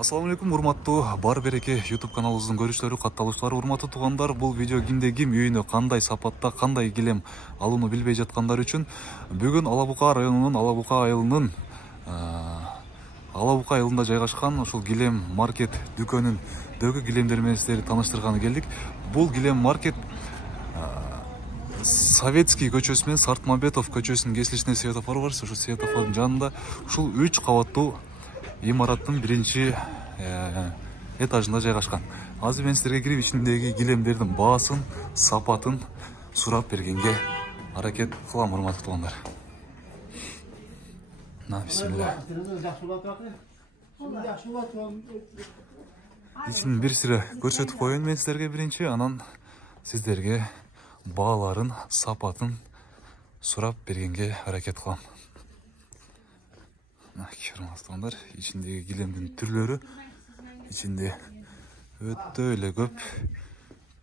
Ассаламу алейкум, урматтуу Бар Береке YouTube каналыбыздын көрүүчүлөрү, катталуучулары, урматтуу туугандар. Бул видео кимде ким үйүнө кандай сапатта, кандай килем алууну билбей жаткандар үчүн бүгүн Алабука районунун Алабука айылында жайгашкан ушул килем маркет дүкөнүндөгү килемдер менен сиздерди тааныштырганы келдик. Бул килем маркет Советский көчөсү менен Сартмамбетов көчөсүнүн кесилишинде светофор бар. Ушул светофордун жанында ушул 3 кабаттуу имараттын биринчи этажында жайгашкан. Азыр мен сиздерге кирип ичиндеги килемдердин баасын, сапатын сурап бергенге аракет кылам, урматтуу туугандар. Бисмилла. Ичин бир сире көрсөтүп коеюн мен сиздерге биринчи, анан сиздерге бааларын, сапатын сурап бергенге аракет кылам. Урматтуу, ичиндеги килемдин түрлөрү, ичинде өтө эле көп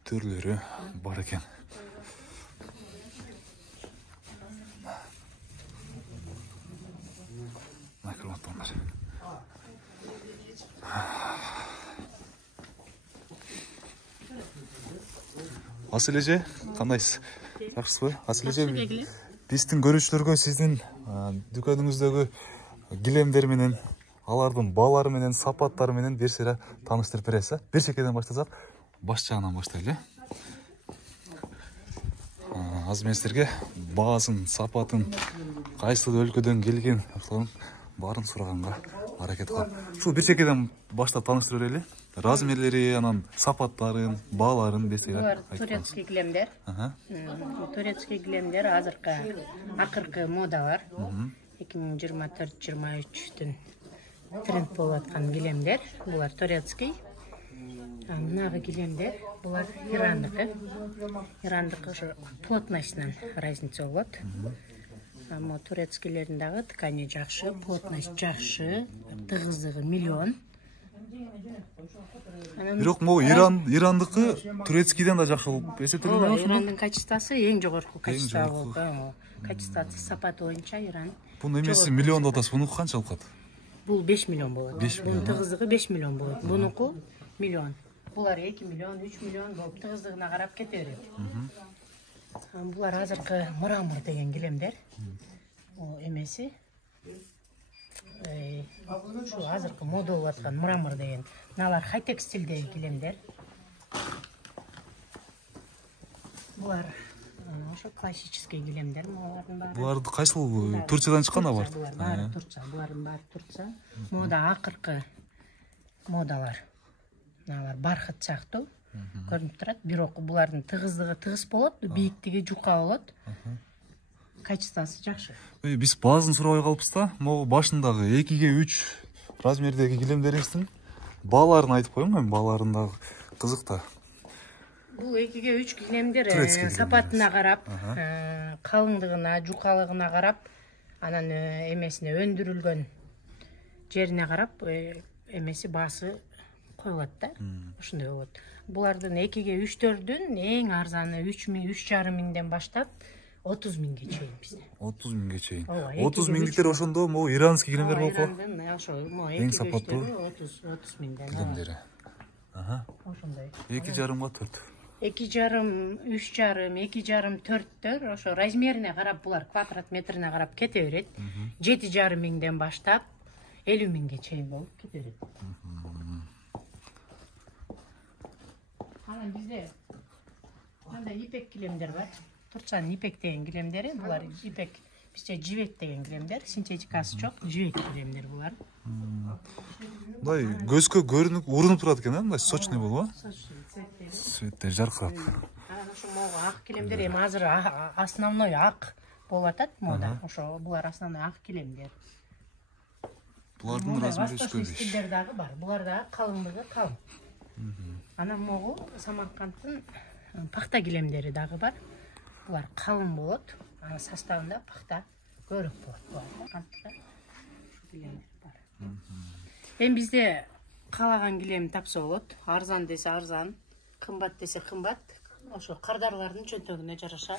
түрлөрү бар экен. Асыл эже, кандайсыз? Жакшысызбы? Асыл эже, биздин көрүүчүлөргө сиздин дүкөнүңүздөгү килемдер менен, алардын баалары менен, сапаттары менен бир сире тааныштырып бересиз. Бир чекеден баштасак, баш жагынан баштайлы. Азыр мен сиздерге баасын, сапатын, кайсы өлкөдөн келген, ошонун баарын сураганга аракет кылам. Ушул бир чекеден баштап тааныштырып берели. Размерлери, анан сапаттарын, бааларын бир сире айтып коюңуз. Турецкий килемдер. Турецкий килемдер акыркы модалар. 2024-23-тün тренд болуп аткан килемдер. Булар турецкий. Мынагы килемдер, булар Ирандыкы. Ирандыкы ошо плотностьтан разница болот. Ама турецкийлердин дагы ткани жакшы, плотность жакшы, тыгыздыгы миллион. Бирок могу Ирандыкы турецкийден да жакшы болуп эсептелет. Ирандын качествосы эң жогорку качество болуп. Качествосы, сапаты боюнча Иран. Бунун эмеси миллион деп атасыз, буну канча алып калат? Бул 5 миллион болот. Бунун тыгыздыгы 5 миллион болот. Бунуку миллион. Булар 2 миллион, 3 миллион болуп тыгыздыгына карап кете берет. Булар азыркы мрамор деген килемдер. Эмеси шу азыркы мода болуп аткан мрамор деген. Мыналар хай-тек стилдеги килемдер. Булар ошо классический килемдер, булардын баары. Буларды кайсыл Турциядан чыккан бар? Баары Турция, булардын баары Турция. Мода акыркы модалар. Мыналар бархат сыяктуу көрүнүп турат, бирок булардын тыгыздыгы тыгыз болот, бийиктиги жука болот. Качествосы жакшы. Биз баазын сурабай калыппыз да, могу башындагы 2-3 размердеги килемдериңиздин бааларын айтып коюң, мен бааларын дагы кызык да. Бул 2-3 килемдер сапатына карап, калыңдыгына, жукалыгына карап, анан эмесине өндүрүлгөн жерине карап, эмеси баасы коюлат да. Ошондой болот. Булардын 2-3-төрдүн эң арзаны 3,5 миңден баштап 30 миңге чейин bizde. 30 миңге чейин. 30 миңдиктер ошондо могу иранский килемдер болуп калат. Эң сапаттуу 30 миңден килемдери. Ошондой. 2,5-га 4. 2,5, 3,5, 2,5, 4-төр ошо размерине карап булар квадрат метрине карап кете берет. 7,5 миңден баштап 50 миңге чейин болуп кете берет. Анан бизде мындай ипек килемдер бар. Турциянын ипек деген килемдери, булар ипек, бизче жибек деген килемдер, синтетикасы жок, жибек килемдер булар. Мындай көзгө көрүнүп, урунуп турат экен, мындай сочный болуп, цветтер жаркырап. Анан ошо могу ак килемдер, эми азыр основной ак болуп атат мода. Ошо булар основной ак килемдер. Булардын размери өчкөн стилдер дагы бар. Булар дагы калыңдыгы калың. Анан могу Самаркандтын пахта килемдери дагы бар. Булар калың болот, анын составында пахта көрөк болот. Эми бизде каалаган килем тапса болот. Арзан десе арзан, кымбат десе кымбат. Ошо кардарлардын чөнтөгүнө жараша.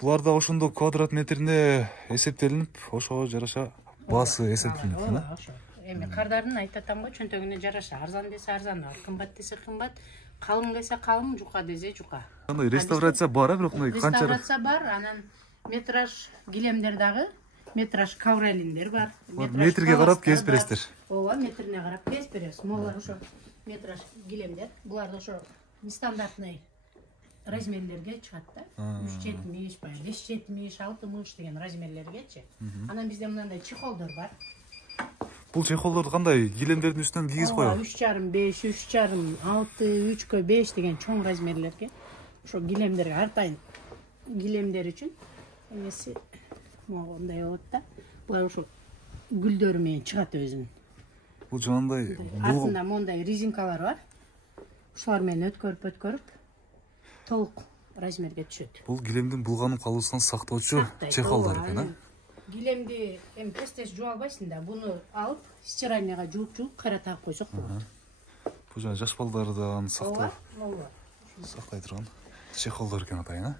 Булар да ошондо квадрат метрине эсептелинип, ошого жараша баасы эсептелинет. Эми кардарын айтып атам го, чөнтөгүнө жараша. Арзан десе арзан, кымбат десе кымбат, калың десе калың, жука десе жука. Кандай реставрация бар, бирок мындай канча? Реставрация бар, анан метраж килемдер дагы, метраж ковролиндер бар. Метрге карап кесип бересиздер. Ооба, метрине карап кесип беребиз. Могулар ошо метраж килемдер, булар ошо нестандартный размерлерге чыгат да. 370, 570, 60 деген размерлергечи. Анан бизде мындай чехолдор бар. Бул чехолдорду кандай килемдердин үстүнөн кийгизип коебу? 3,5, 5, 3,5, 6, 3кө 5 деген чоң размерлерге. Ошо килемдерге артайын килемдер үчүн эмеси мындай болот да. Булар ошо гүлдөрү менен чыгат өзүнүн. Бул жанагындай Артында мондай резинкалар бар. Ушулар менен өткөрүп толук размерге түшөт. Бул килемдин булганып калуусунан сактоочу чехолдор экен, а? Килемди эми тез жууп албайсың да. Буну алып, стиральныйга жууп кайра тагып койсок болот. Бул жана жаш балдардан сактай турган чехолдор экен атайын, а?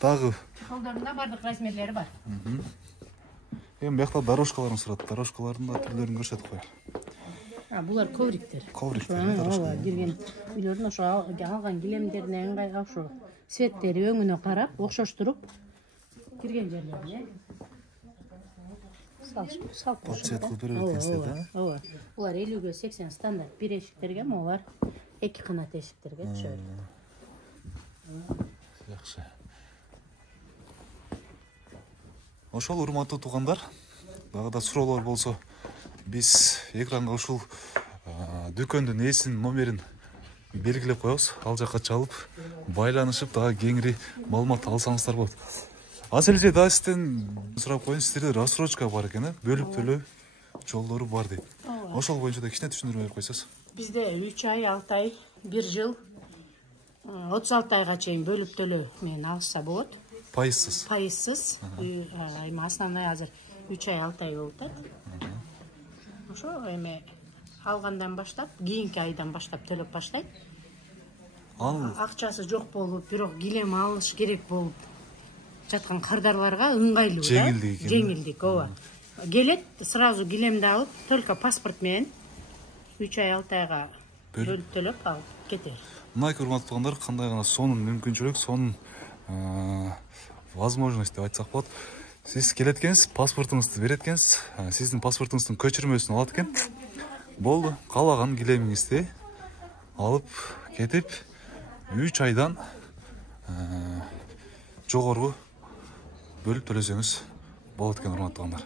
Дагы Чехолдордун бардык размерлери бар. Эми биякта дорожкаларын сурат. Дорожкалардын да түрлөрүн көрсөтүп коелу. Булар ковриктер. Ковриктер, Ооба, кирген үйлөрдүн ошо алган килемдерине ыңгай ошо цветтери өңүнө карап, окшоштуруп кирген жерлерине салып Цвет кылып берет экенсиздер да? Ооба. Булар 50-ге 80 стандарт бир эшиктерге, могулар 2 канат эшиктерге түшөт. Жакшы. Ошол урматтуу туугандар, дагы да суроолор болсо, биз экранга ушул дүкөндүн ээсинин номерин белгилеп коебуз. Ал жакка чалып, байланышып, дагы кеңири маалымат алсаңыздар болот. Аселже да сизден сурап коеюн, сиздерде рассрочка бар экен, бөлүп төлөө жолдору бар дейт. Ошол боюнча да кичине түшүндүрмө берип койсоз. Бизде 3 ай, 6 ай, 1 жыл, 36 айга чейин бөлүп төлөө менен алышса болот. Пайызсыз. Пайызсыз. Основной азыр 3 ай, 6 ай болуп атат. Ошо эми алгандан баштап, кийинки айдан баштап төлөп баштайт. Акчасы жок болуп, бирок килем алыш керек болуп жаткан кардарларга ыңгайлуу да. Жеңилдик, ооба. Келет, сразу килемди алып, только паспорт менен 3 ай, 6 айга бөлүп төлөп алып кетер. Мына урматтуу туугандар, кандай гана сонун мүмкүнчүлүк, сонун возможность деп айтсак болот. Сиз келет экенсиз, паспортуңузду берет экенсиз, сиздин паспортуңуздун көчүрмөсүн алат экен. Болду, каалаган килемиңизди алып кетип 3 айдан жогору бөлүп төлөсөңүз болот экен, урматтуу туугандар.